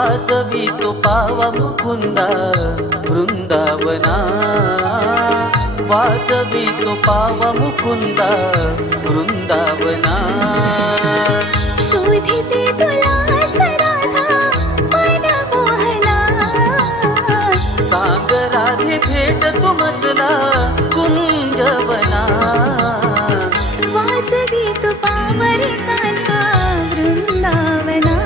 वाजवी तो पावा मुकुंदा वृंदावना, वाजवी तो पावा मुकुंदा वृंदावना. शोधिते तुला राधा मन मोहना, सांग राधे भेट तुमचला कुंजवना. वाजवी तो पावरी कान्हा वृंदावना,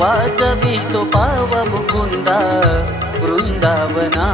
वाजवी तो पावा मुकुंदा वृंदावना.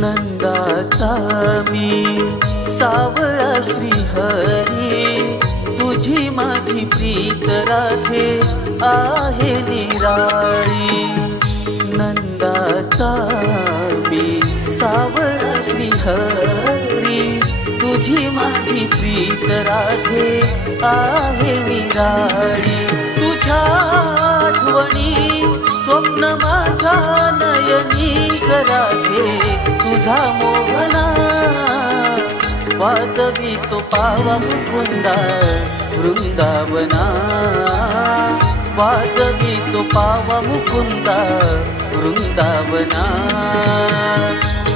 नंदाचा मी सावळा श्रीहरी, तुझी माझी प्रीत राधे आहे निराळी. नंदाचा मी सावळा श्रीहरी, तुझी माझी प्रीत राधे आहे निराळी. तुझ्या आठवणी स्वप्न माझ्या नयनी राधे तुझा मोहना. वाजवी तो पावा मुकुंदा वृंदावना, वाजवी तो पावा मुकुंदा वृंदावना.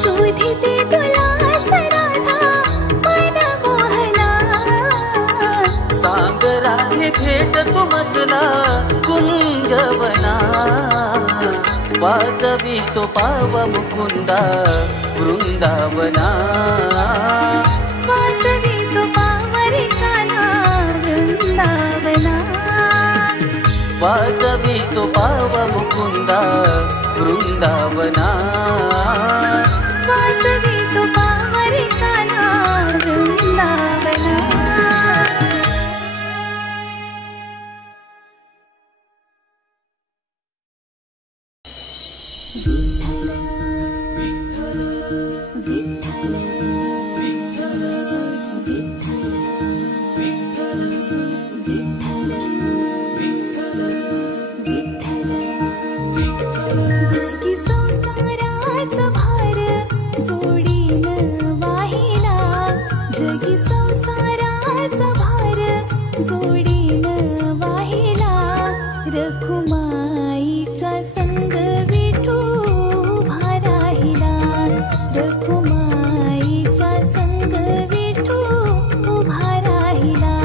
शोधिते तुला राधा मन मोहना, सांग राधे भेट तुमचला कुंजवना. वाजवी तो पावा मुकुंदा वृंदावना, वाजवी तो पावरी कान्हा वृंदावना. वाजवी तो पावा मुकुंदा वृंदावना, वाजवी तो पावरी कान्हा वृंदावना. रखुमाईच्या संग विठू उभा राहिला. रखुमाईच्या संग विठू उभा राहिला.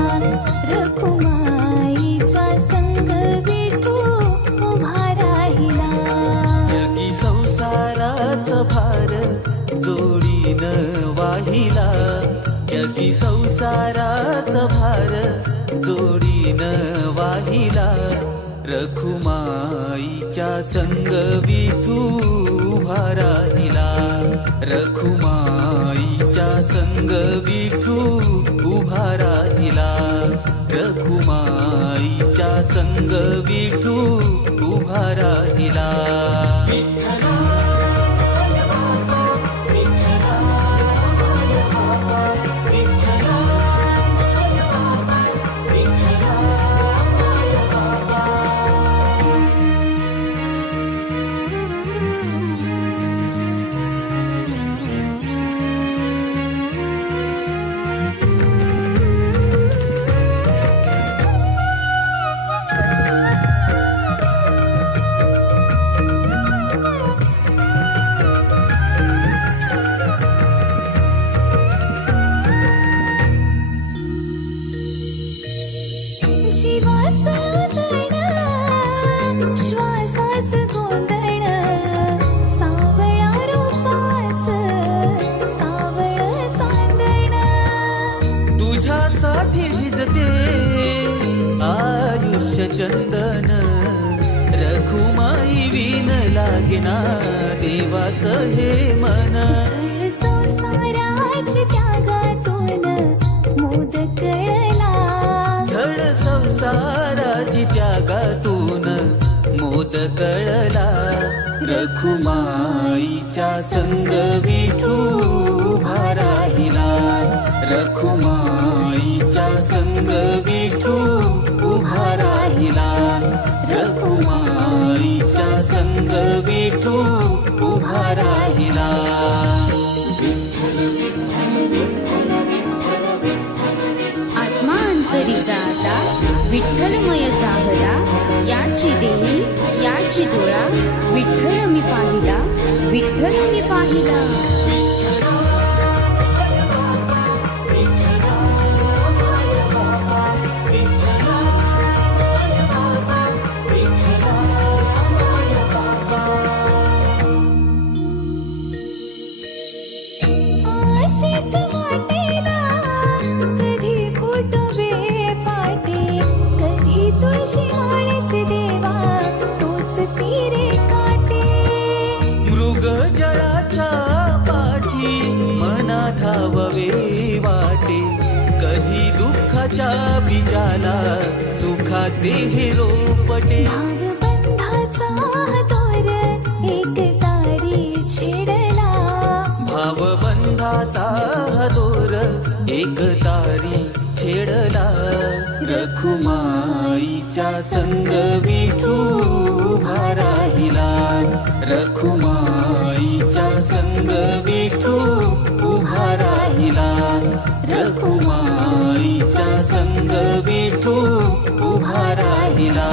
रखुमाईच्या संग विठू उभा राहिला. जगी संसाराचं भार जोडीनं वाहिला. जगी संसाराचं भार जोडीनं वाहिला. रखुमाईच्या संग विठू उभा राहिला. रखुमाईच्या संग विठू उभा राहिला. रखुमाईच्या संग विठू उभा राहिला. शिवाचं तण श्वासाचं गोंधण सावळा रूपाचं सावळ चांदण. तुझ्यासाठी झिजते आयुष्य चंदन. रखुमाई विन लागेना देवाचं हे मन. झळ संसाराची त्यागातून मोद कळला. झळ संसाराची त्यागातून मोद कळला. रखुमाईच्या संग विठू उभा राहिला. रखुमाईच्या संग विठू उभा राहिला. रखुमाईच्या संग विठू उभा राहिला. आत्मांतरी जाता विठ्ठलमय जाहला. याची देही याची डोळा विठ्ठल मी पाहिला. विठ्ठल मी पाहिला. आशेच्या वाटेला कधी फुटवे फाटे. कधी तुळशी माळेचे देवा तोच तीरे काटे. मृग जळाच्या पाठी मना धाववे वाटे. कधी दुःखाच्या बीजाला सुखाचे हे रोपटे. भावबंधाचा दोर एक तारी छेडला. भावबंधाचा दोर एक तारी छेडला. रखुमाईच्या संग विठू उभा राहिला. रखुमाईच्या संग विठू उभा राहिला. रखुमाईच्या संग विठू उभा राहिला.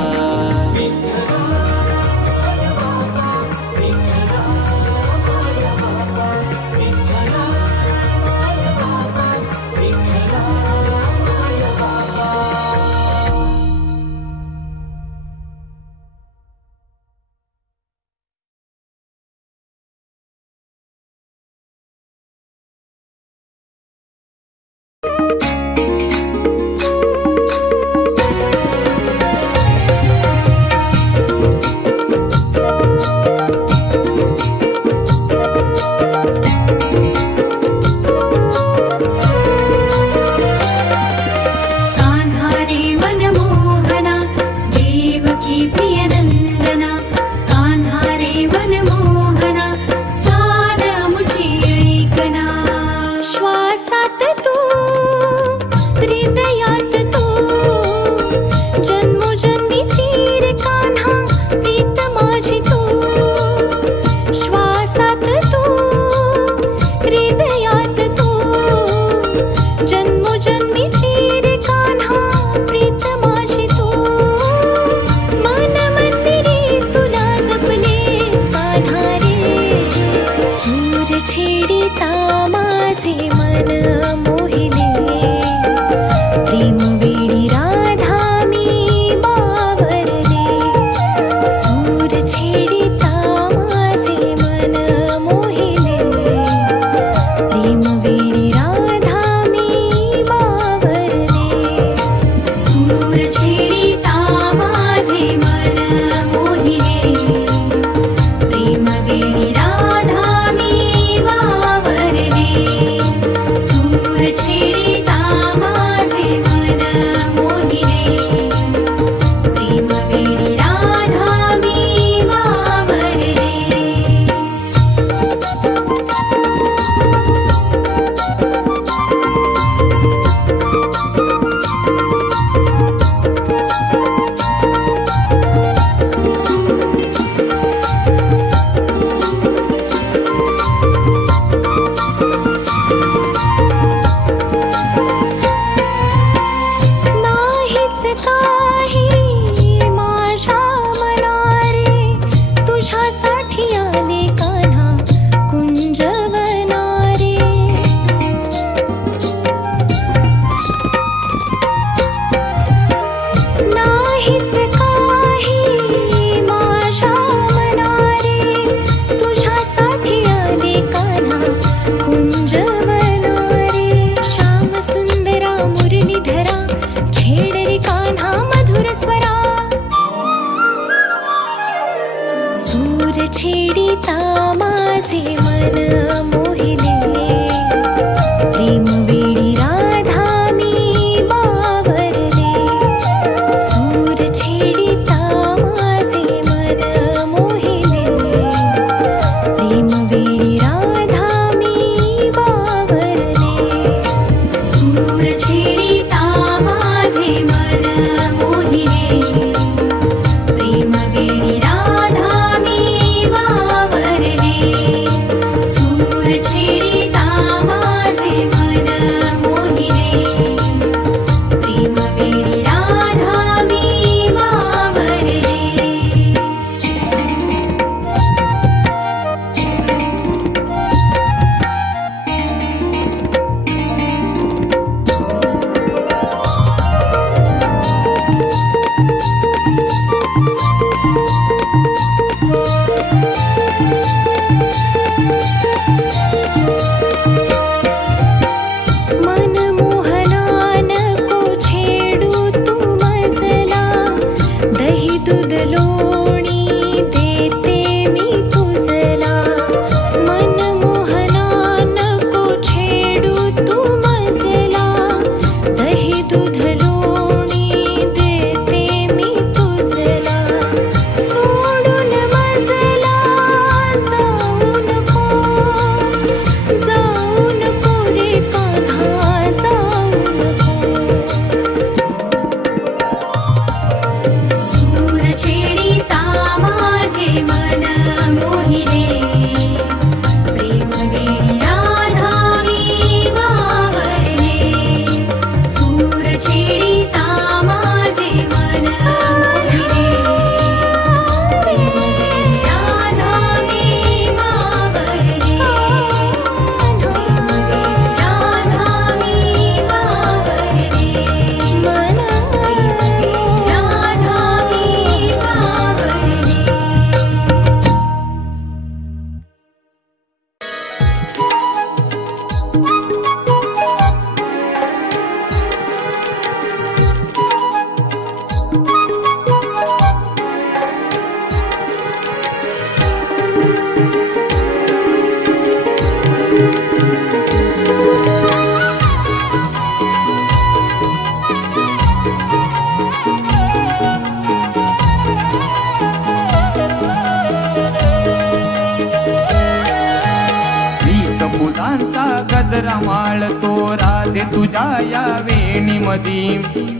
गजरा माळतो राधे तुझ्या या वेणीमधी,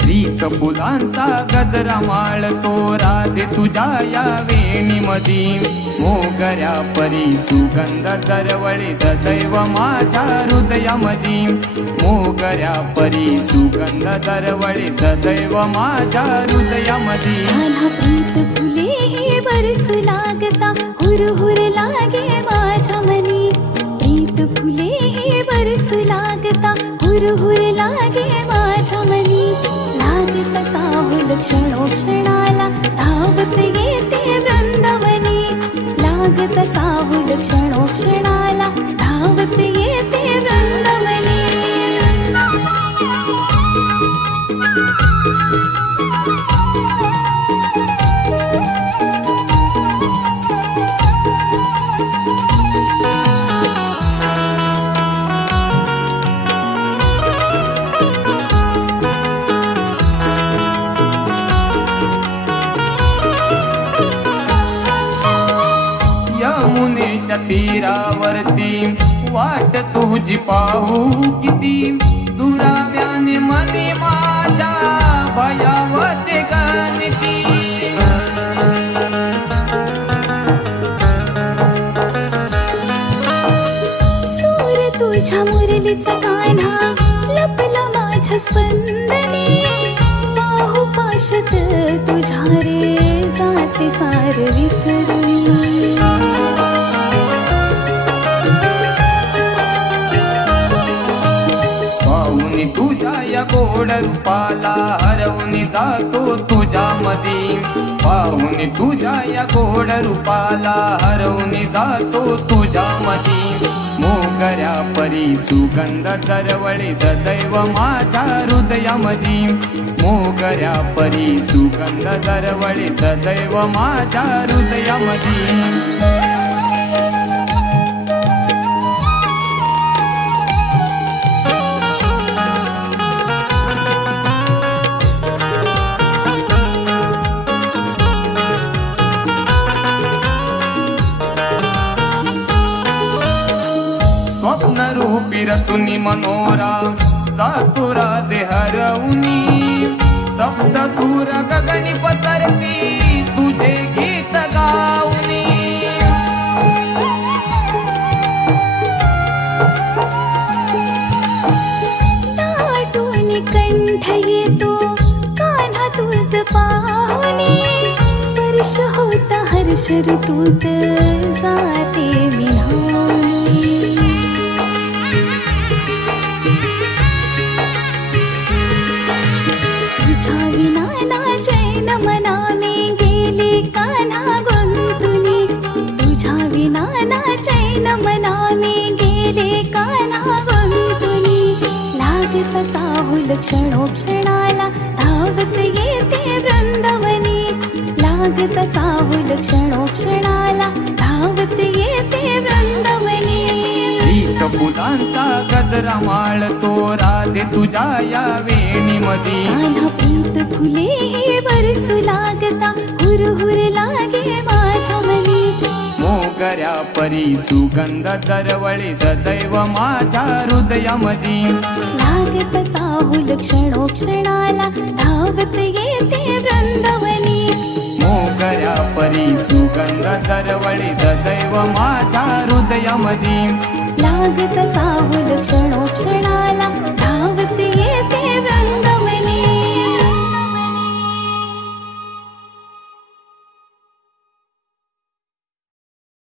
रीक फुलांचा गजरा माळतो राधे तुझ्या या वेणीमधी, मोगऱ्या परी सुगंध दरवळी सदैव माझ्या हृदयामधी, मोगऱ्या परी सुगंध दरवळी सदैव माझ्या हृदयामधी. प्रीत फुले हे बरसू लागता हुरहुर लागे माझ्या मनी, प्रीत फुले हे बरसू लागता हुरहुर लागे माझ्या मनी, लागता चाहुल क्षणोक्षणाला धावत येते वृंदावनी, लागता चाहुल क्षणोक्षणाला धावत येते वृंदावनी. यमुनेच्या तीरावरती वाट तुझी पाहू किती दुराव्याने मनी माझ्या भयावते गणिती सूर तुझ्या मुरलीचा कान्हा लपला माझ्या स्पंदनी पाहू पाशत तुझ्या रे जाते सार विसरून तुझ्या या गोड रूपाला हरवून जातो तुझ्या मधी पाहून तुझ्या या गोड रूपाला हरवून जातो तुझ्या मधी मोगऱ्या परी सुगंध दरवळे सदैव माझ्या हृदयामधी मोगऱ्या परी सुगंध दरवळे सदैव माझ्या हृदयामधी स्वप्न रूपी रचुनी मनोरा जातुरा देहरवुनी सप्त सूर गगनी पसरती तुझे गीत गाऊनी दाटून कंठ येतो कान्हा तुझ पाहुनी स्पर्श होता हर्ष ऋतूत जाते विन्हाऊनी तुझ्या विना ना चैन मनाने गेले कान्हा गुंतुनी तुझ्या विना ना चैन मनाने गेले कान्हा गुंतुनी लागत चाहुल क्षणोक्षणाला धावत येते वृंदावनी लागत चाहुल क्षणोक्षणाला धावत येते वृंदावनी फुलांचा गजरा माळतो राधे तुझ्या या वेणीमधी कान्हा प्रीत फुले हे बरसू लागता हुरहुर लागे माझ्या मनी मोगऱ्या परी सुगंध दरवळे सदैव माझ्या हृदयामधी लागत चाहुल क्षणोक्षणाला धावत येते वृंदावनी मोगऱ्या परी सुगंध दरवळे सदैव माझ्या हृदयामधी लागत चाहुल क्षणोक्षणाला धावत येते वृंदावनी